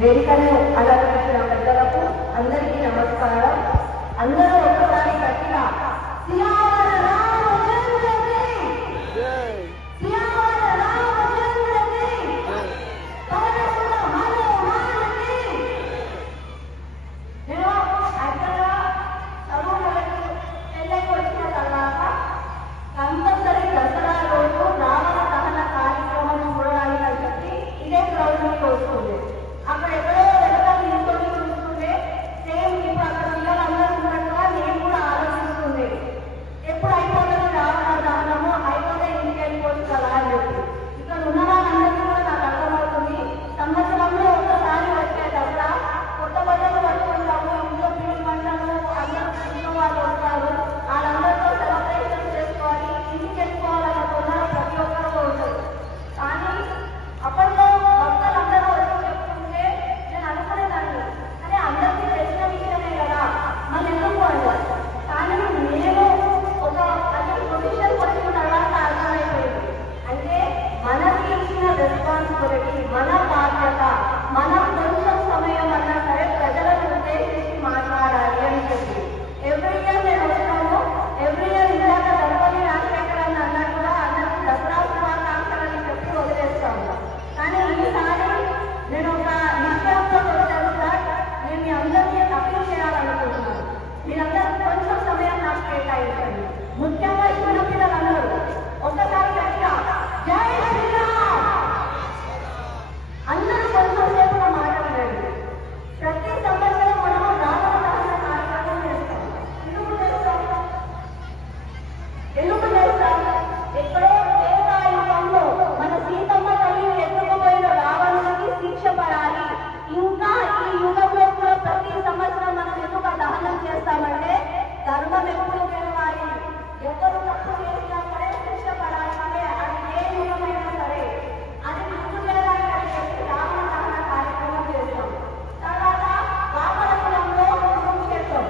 వేదికను అలంకరించిన పెద్దలకు అందరికీ నమస్కారం. అందరూ ఒక్కసారి గట్టిగా సియావర రామచంద్రకి సియావర రామచంద్రకి పవనసుత హనుమాన్కి. నేను యాక్చువల్గా చదువులకు పెళ్ళైకి వచ్చిన తర్వాత కంపల్సరీ దసరా రోజు రావణ దహన కార్యక్రమం చూడడానికి అని చెప్పి ఇదే గ్రౌండ్కి వస్తుంది. అక్కడ ఎక్కడో వెనకాల నిల్చొని చూస్తుండే సేమ్ ఇప్పుడు అక్కడ పిల్లలందరూ ఉన్నట్టుగా నేను కూడా ఆలోచిస్తుంది. ఎప్పుడు అయిపోతుంది రావణ దహనము, అయిపోతే ఇంటికి వెళ్ళిపోతుంది కదా అని చెప్పి. ఇక్కడ ఉన్న వాళ్ళందరికీ కూడా నాకు అర్థమవుతుంది. సంవత్సరంలో ఒకసారి వచ్చే దసరా కొత్త బట్టలు పట్టుకుంటాము, ఇంట్లో పిండి వంటలు అందరూ ఇంట్లో వాళ్ళు వస్తారు, వాళ్ళందరితో సెలబ్రేషన్ చేసుకోవాలి, ఇంటికి వెళ్ళిపోవాలన్న తొందర ప్రతి ఒక్కరితో ఉంటుంది. కానీ అప్పట్లో భక్తులందరూ వచ్చి చెప్తుంటే నేను అనుకునేదాన్ని, అదే అందరికీ తెలిసిన విషయమే కదా మళ్ళీ ఎందుకు అన్నారు. కానీ నేను ఒక అది ప్రొఫెషన్ వచ్చిన తర్వాత అర్థమైపోయింది. అంటే మనకి ఇచ్చిన రెస్పాన్సిబిలిటీ, మన బాధ్యత, మనం కొంచెం సమయం అన్నా సరే ప్రజలను ఉద్దేశించి మాట్లాడాలి అని చెప్పి ఎవ్రీ ఇయర్ నేను వస్తాను. ఎవ్రీ ఇయర్ ఇందాక గణపతి రాజశేఖర్ అని అన్నట్టుగా అందరికీ దసరా శుభాకాంక్షలు అని చెప్పి వదిలేస్తాను. కానీ ఈసారి నేను ఒక నిశ్చయంతో వచ్చాను సార్. నేను మీ అందరినీ అప్పీల్ చేయాలనుకుంటున్నాను. మీరందరూ కొంచెం సమయం నాకు కేటాయించండి. ముఖ్యంగా చిన్న పిల్లలందరూ ఒక్కసారి గట్టిగా జై శ్రీరామ్ అందరూ కొంచెం సేపుగా మాట్లాడండి. ప్రతి సంవత్సరం మనము రావణ దహన కార్యక్రమం చేస్తాం. ఎందుకు చేస్తాం? ఎక్కడో యుగంలో మన సీతమ్మ తల్లి ఎత్తుకుపోయిన రావణునికి శిక్ష పడాలి. ఇంకా ఈ యుగంలో కూడా ప్రతి సంవత్సరం మనం ఎందుకు దహనం చేస్తామంటే ధర్మం ఎప్పుడు గెలవాలి, ఎవరు తప్పు చేసినా సరే శిక్ష పడాలి. అంటే అది ఏ యుగమైనా సరే అది గుర్తు చేయడానికి అని చెప్పి రావణ దహన కార్యక్రమం చేస్తాం. తర్వాత రావణ కులంలో కురుక్షేత్రం,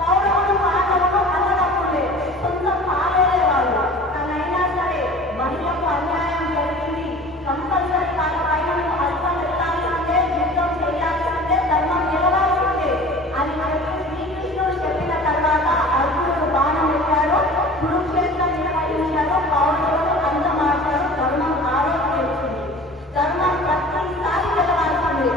కౌరవులు పాండవులు అన్నదమ్ములే, సొంత కాలేదే వాళ్ళు. తనైనా సరే మహిళకు అన్యాయం జరిగింది, కంపల్సరీ వాళ్ళ పైన అల్పం ఎత్తాల్సిందే, యుద్ధం చేయాల్సిందే, ధర్మం గెలవాల్సిందే అని చెప్పి శ్రీకృష్ణుడు చెప్పిన తర్వాత అర్జునుడు బాణం ఎత్తాడు, కురుక్షేత్రం నిర్వహించాడు, కౌరవులు అంతమాటాడు, ధర్మం ఆరోగ్యించింది. ధర్మం ప్రతిసారి గెలవాల్సిందే,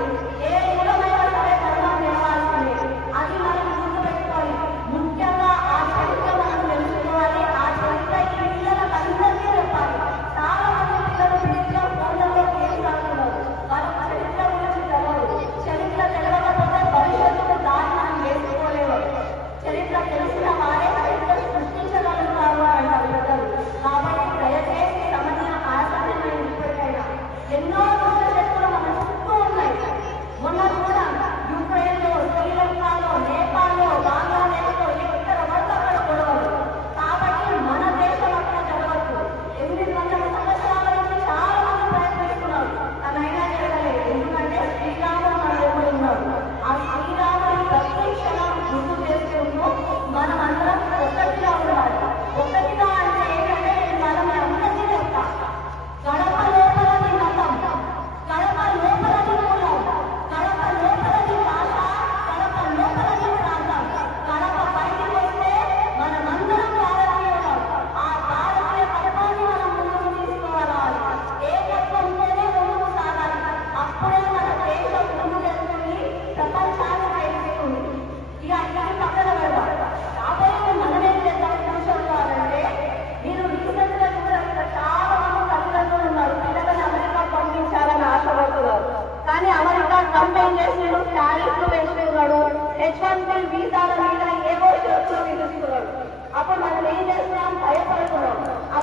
ఏ కులమైనా సరే ధర్మం గెలవాల్సిందే. అది మనం గుర్తుపెట్టుకోవాలి. ముఖ్యంగా ఆ చరిత్ర మనం తెలుసుకోవాలి. ఆ చరిత్ర ఈ పిల్లలకు అందరికీ చెప్పాలి. చాలా మంది పిల్లలు పిల్లల ఫోన్లలో గేమ్స్ ఆడుతున్నారు, వాళ్ళకి చరిత్ర గురించి తెలియదు. చరిత్ర తెలియకపోతే భవిష్యత్తులో దాన్ని మనం వేసుకోలేము. చరిత్ర తెలిసిన వారే చరిత్ర సృష్టించగలుగుతారు అని అంటారు పెద్దలు. కాబట్టి దయచేసి సమయ ఆసన్నమైన ఇప్పటికైనా ఎన్నో దుష్ట శక్తులు మన చుట్టూ ఉన్నాయి. మొన్న కూడా యుక్రెయిన్లో, శ్రీలంకలో, నేపాల్లో, బంగ్లాదేశ్లో ఎక్కడ పడితే అక్కడ గొడవలు. కాబట్టి మన దేశం అక్కడ జరగవచ్చు. 800 సంవత్సరాల నుంచి చాలా మంది ప్రయత్నిస్తున్నారు, తనైనా జరగలేదు. ఎందుకంటే శ్రీరాముడు మన దగ్గర ఉన్నాడు. ఆ శ్రీరాముని ప్రతి క్షణం గుర్తు చేసుకుంటూ మనం అందరం ఒక్కటిగా ఉండాలి. ఒక్కటిగా అంటే ఏంటంటే నేను మనం అందరికీ చెప్తా, గడప లోపలది మతం, గడప లోపలది కులం, గడప లోపలది భాష, గడప లోపలది ప్రాంతం, గడప బయటికి వస్తే మనమందరం భారతీయులం. ఆ భారతీయ తత్వాన్ని మనం ముందుకు తీసుకురావాలి. ఏకత్వంతోనే ముందుకు సాగాలి. అప్పుడే మన దేశం ముందుకెళ్తుంది, ప్రపంచాన్ని చేస్తుంది. ఇక అన్ని పక్కన పెడతాం. కాబట్టి మనమేం చేద్దాం ఫ్యూచర్లో అంటే, మీరు రీసెంట్ గా చూడాలి, చాలా మంది తల్లిదండ్రులు ఉన్నారు పిల్లలని అమెరికా పంపించాలని ఆశపడుతున్నారు. కానీ అమెరికా ట్రంప్ ఏం చేస్తున్నాడు? టారిఫ్లు వేస్తున్నాడు, H1B వీసాల మీద ఏవో షరతులు విధిస్తున్నాడు. అప్పుడు మనం ఏం చేస్తున్నాం? భయపడుతున్నాం. ఆ